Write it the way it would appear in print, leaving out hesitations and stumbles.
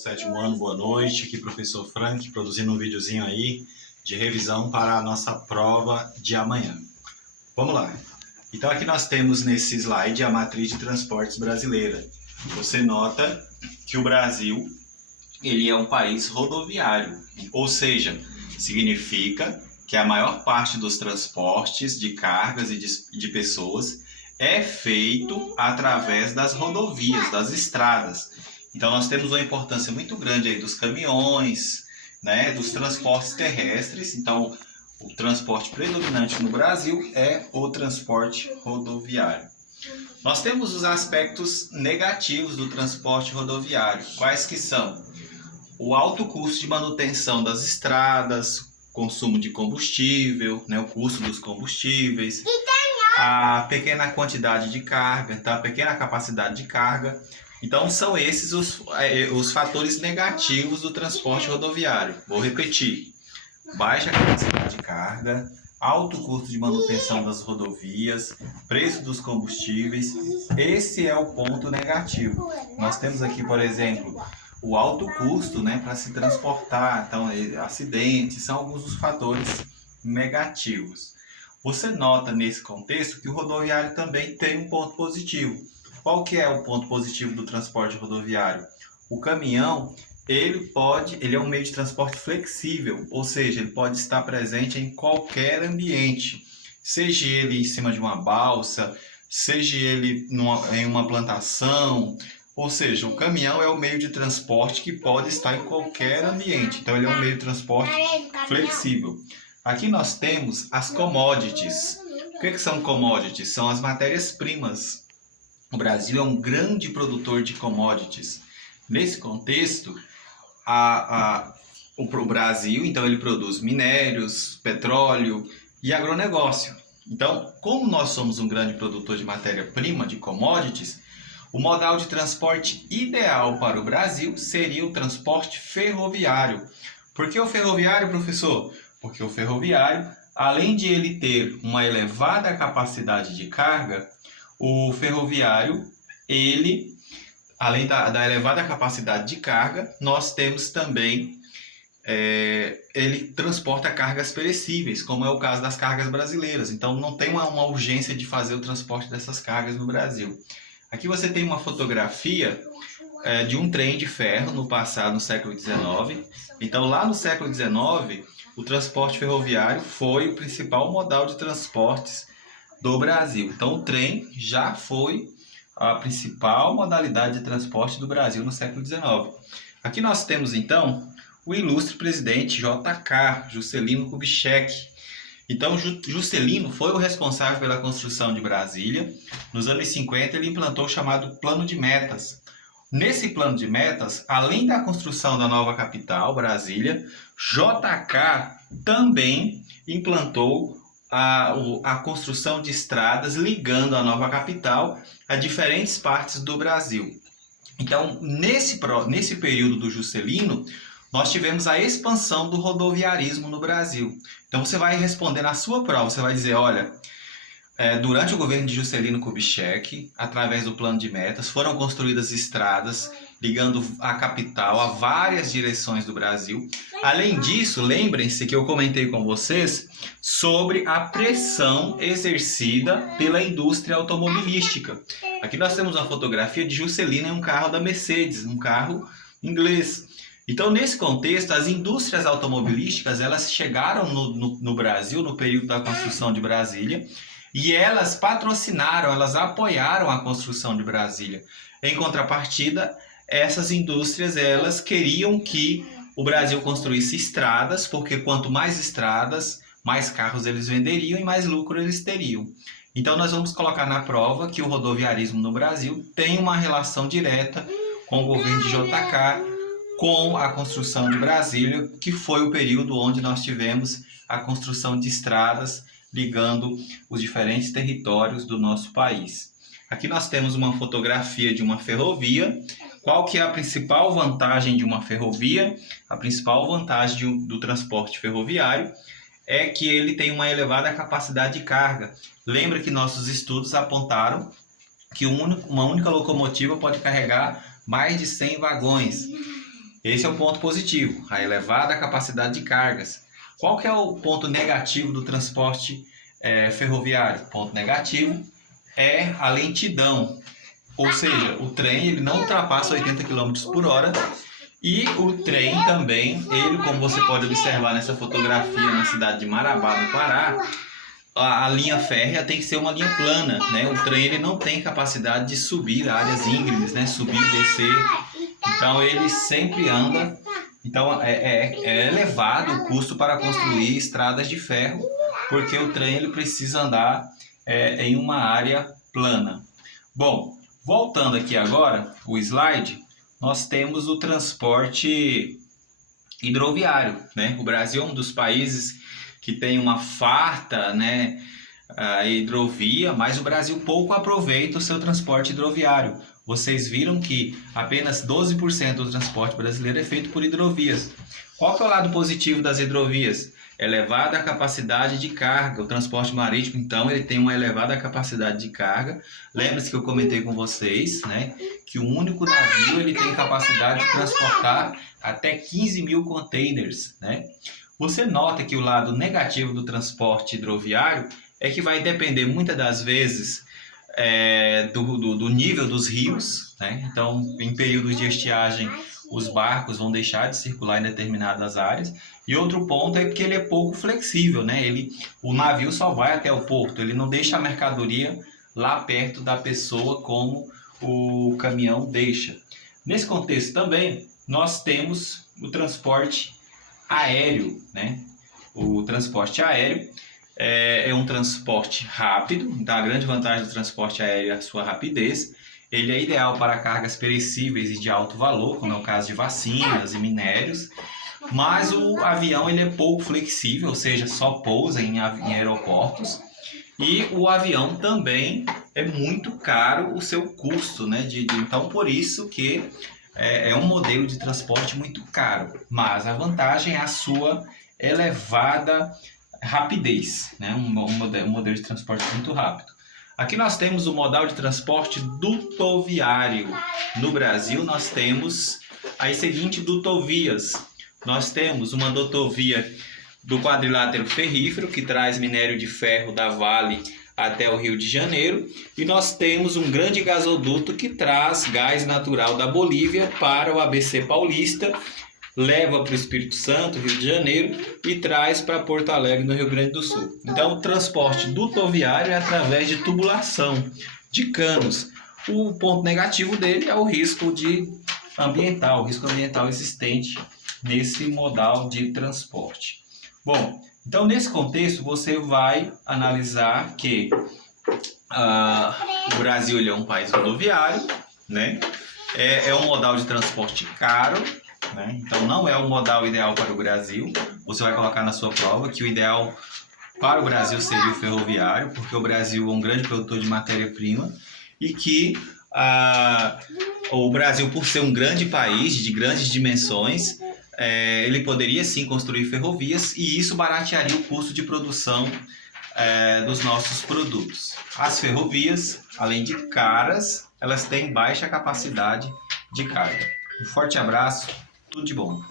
Sétimo ano, boa noite. Aqui professor Frank, produzindo um videozinho aí de revisão para a nossa prova de amanhã. Vamos lá. Então aqui nós temos nesse slide a matriz de transportes brasileira. Você nota que o Brasil, ele é um país rodoviário, ou seja, significa que a maior parte dos transportes de cargas e de pessoas é feito através das rodovias, das estradas. Então nós temos uma importância muito grande aí dos caminhões, né, dos transportes terrestres. Então o transporte predominante no Brasil é o transporte rodoviário. Nós temos os aspectos negativos do transporte rodoviário. Quais que são? O alto custo de manutenção das estradas, consumo de combustível, né, o custo dos combustíveis, a pequena quantidade de carga, tá, a pequena capacidade de carga. Então são esses os fatores negativos do transporte rodoviário. Vou repetir: baixa capacidade de carga, alto custo de manutenção das rodovias, preço dos combustíveis. Esse é o ponto negativo. Nós temos aqui, por exemplo, o alto custo, né, para se transportar. Então, acidentes são alguns dos fatores negativos. Você nota nesse contexto que o rodoviário também tem um ponto positivo. Qual que é o ponto positivo do transporte rodoviário? O caminhão, ele é um meio de transporte flexível, ou seja, ele pode estar presente em qualquer ambiente, seja ele em cima de uma balsa, seja ele em uma plantação, ou seja, o caminhão é o meio de transporte que pode estar em qualquer ambiente, então ele é um meio de transporte flexível. Aqui nós temos as commodities. O que são commodities? São as matérias-primas. O Brasil é um grande produtor de commodities. Nesse contexto, o Brasil, então, ele produz minérios, petróleo e agronegócio. Então, como nós somos um grande produtor de matéria-prima, de commodities, o modal de transporte ideal para o Brasil seria o transporte ferroviário. Por que o ferroviário, professor? Porque o ferroviário, além de ele ter uma elevada capacidade de carga, o ferroviário, ele, além da elevada capacidade de carga, nós temos também, ele transporta cargas perecíveis, como é o caso das cargas brasileiras. Então não tem uma urgência de fazer o transporte dessas cargas no Brasil. Aqui você tem uma fotografia de um trem de ferro no passado, no século XIX. Então lá no século XIX, o transporte ferroviário foi o principal modal de transportes do Brasil. Então o trem já foi a principal modalidade de transporte do Brasil no século XIX. Aqui nós temos então o ilustre presidente J.K. Juscelino Kubitschek. Então Juscelino foi o responsável pela construção de Brasília. Nos anos 50 ele implantou o chamado Plano de Metas. Nesse plano de metas, além da construção da nova capital, Brasília, J.K. também implantou a construção de estradas ligando a nova capital a diferentes partes do Brasil. Então, nesse período do Juscelino, nós tivemos a expansão do rodoviarismo no Brasil. Então, você vai responder na sua prova, você vai dizer, olha, durante o governo de Juscelino Kubitschek, através do plano de metas, foram construídas estradas ligando a capital a várias direções do Brasil. Além disso, lembrem-se que eu comentei com vocês sobre a pressão exercida pela indústria automobilística. Aqui nós temos uma fotografia de Juscelino em um carro da Mercedes, um carro inglês. Então, nesse contexto, as indústrias automobilísticas elas chegaram no Brasil no período da construção de Brasília e elas patrocinaram, elas apoiaram a construção de Brasília. Em contrapartida, essas indústrias elas queriam que o Brasil construísse estradas, porque quanto mais estradas, mais carros eles venderiam e mais lucro eles teriam. Então nós vamos colocar na prova que o rodoviarismo no Brasil tem uma relação direta com o governo de JK, com a construção de Brasília, que foi o período onde nós tivemos a construção de estradas ligando os diferentes territórios do nosso país. Aqui nós temos uma fotografia de uma ferrovia. Qual que é a principal vantagem de uma ferrovia? A principal vantagem do transporte ferroviário é que ele tem uma elevada capacidade de carga. Lembra que nossos estudos apontaram que uma única locomotiva pode carregar mais de 100 vagões. Esse é o ponto positivo, a elevada capacidade de cargas. Qual que é o ponto negativo do transporte ferroviário? O ponto negativo é a lentidão, ou seja, o trem ele não ultrapassa 80 km por hora e o trem também, ele, como você pode observar nessa fotografia na cidade de Marabá, no Pará, a linha férrea tem que ser uma linha plana, né? O trem ele não tem capacidade de subir áreas íngremes, né? Subir, descer. Então ele sempre anda. Então é elevado o custo para construir estradas de ferro, porque o trem ele precisa andar em uma área plana. Bom, voltando aqui agora, o slide, nós temos o transporte hidroviário, né? O Brasil é um dos países que tem uma farta, né, hidrovia, mas o Brasil pouco aproveita o seu transporte hidroviário. Vocês viram que apenas 12% do transporte brasileiro é feito por hidrovias. Qual que é o lado positivo das hidrovias? Elevada capacidade de carga. O transporte marítimo, então, ele tem uma elevada capacidade de carga. Lembre-se que eu comentei com vocês, né, que o único navio ele tem capacidade de transportar até 15 mil containers, né? Você nota que o lado negativo do transporte hidroviário é que vai depender muitas das vezes do nível dos rios, né? Então, em períodos de estiagem, os barcos vão deixar de circular em determinadas áreas. E outro ponto é que ele é pouco flexível, né? O navio só vai até o porto, ele não deixa a mercadoria lá perto da pessoa como o caminhão deixa. Nesse contexto também, nós temos o transporte aéreo, né? O transporte aéreo é um transporte rápido, então a grande vantagem do transporte aéreo é a sua rapidez. Ele é ideal para cargas perecíveis e de alto valor, como é o caso de vacinas e minérios, mas o avião ele é pouco flexível, ou seja, só pousa em aeroportos, e o avião também é muito caro o seu custo, né? Então, por isso que é um modelo de transporte muito caro, mas a vantagem é a sua elevada rapidez, né? Um modelo de transporte muito rápido. Aqui nós temos o modal de transporte dutoviário. No Brasil nós temos as seguintes dutovias. Nós temos uma dutovia do quadrilátero ferrífero, que traz minério de ferro da Vale até o Rio de Janeiro, e nós temos um grande gasoduto que traz gás natural da Bolívia para o ABC Paulista, leva para o Espírito Santo, Rio de Janeiro, e traz para Porto Alegre, no Rio Grande do Sul. Então, o transporte dutoviário é através de tubulação, de canos. O ponto negativo dele é o risco ambiental existente nesse modal de transporte. Bom, então nesse contexto você vai analisar que o Brasil ele é um país rodoviário, né? É um modal de transporte caro, né? Então não é o modal ideal para o Brasil. Você vai colocar na sua prova que o ideal para o Brasil seria o ferroviário, porque o Brasil é um grande produtor de matéria-prima e que o Brasil, por ser um grande país de grandes dimensões, ele poderia sim construir ferrovias e isso baratearia o custo de produção dos nossos produtos. As ferrovias, além de caras, elas têm baixa capacidade de carga. Um forte abraço, tudo de bom.